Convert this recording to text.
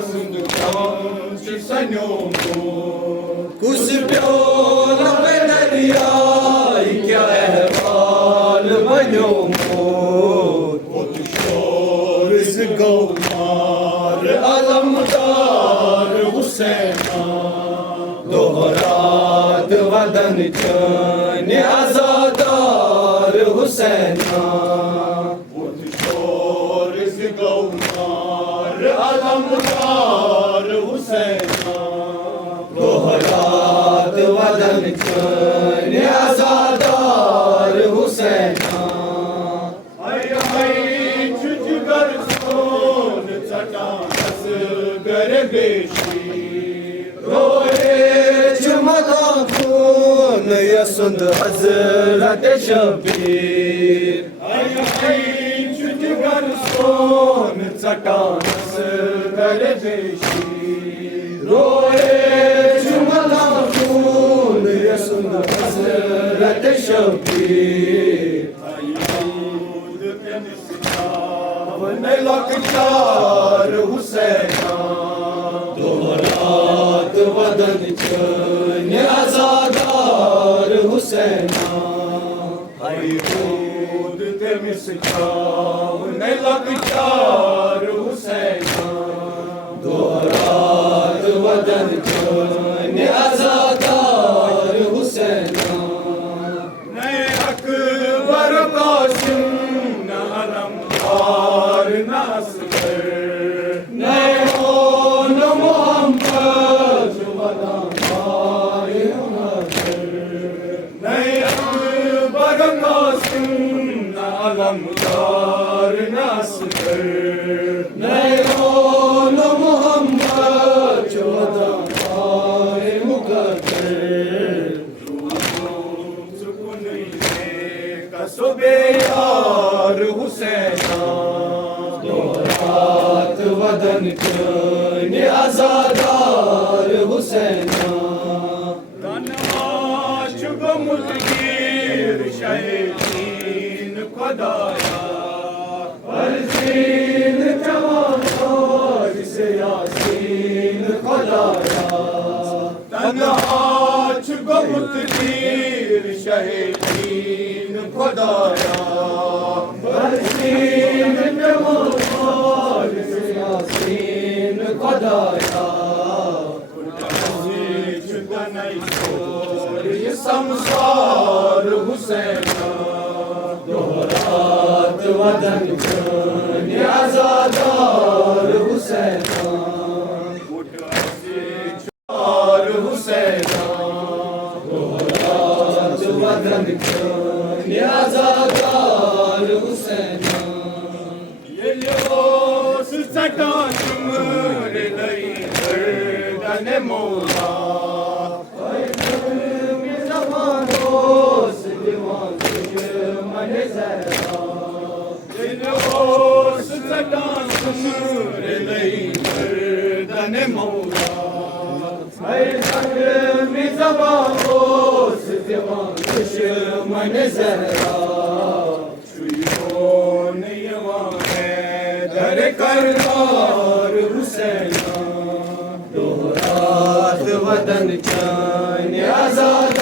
Kasım कुछ प्यो न पे दरिया क्या अहवाल बनो मोर शोर इस गौमार अलमदार हुसैना दोहरात वदन चन आजादार हुसैना शोर इस गौमार अलमदार हुसैना दोहरात वदन चन आजादार हुसैना छुचगर सोन चटास गर बेशी रोए चमदा खून यसुंद हजरत शबीर छुचगर सोन चटास गर बेशी रोए चमदा खून यसुंद हजरत शबीर लखचार हुसैना दोहरात वदन चन आजादार हुसैना दूध ते मिसकाम ने लखचार हुसैना दोहरात वदन चन आजादार हुसैना नए अकबर कासिम नासर नए हो न मोहम्मद वदामाए नजर नए अकबर कासिम अलमदार नासर नए हो न मोहम्मद वदामाए मुकद्दर सुकून कसबे यार हुसैना वदन चन आजादार हुसैना कनमाश मुजगीर शहीद खुदाया फरजीन जवान से यासीन खुदाया कनमाश मुजगीर शहीद खुदाया फरजीन जवान खुदाया समसार हुसैना दोहरात वदन चन आजादार हुसैना हुसैना दोहरात वदन चन आजादार हुसैना सटा चुमर लई गर्दन मौला जवान दोस्त दीवान दुश्मन जरा दिल होश सटा चुमर लई गर्दन मौला में जवान दोस्त दीवान दुश्मन जरा करदार हुसैना दोहरात वदन चन आजाद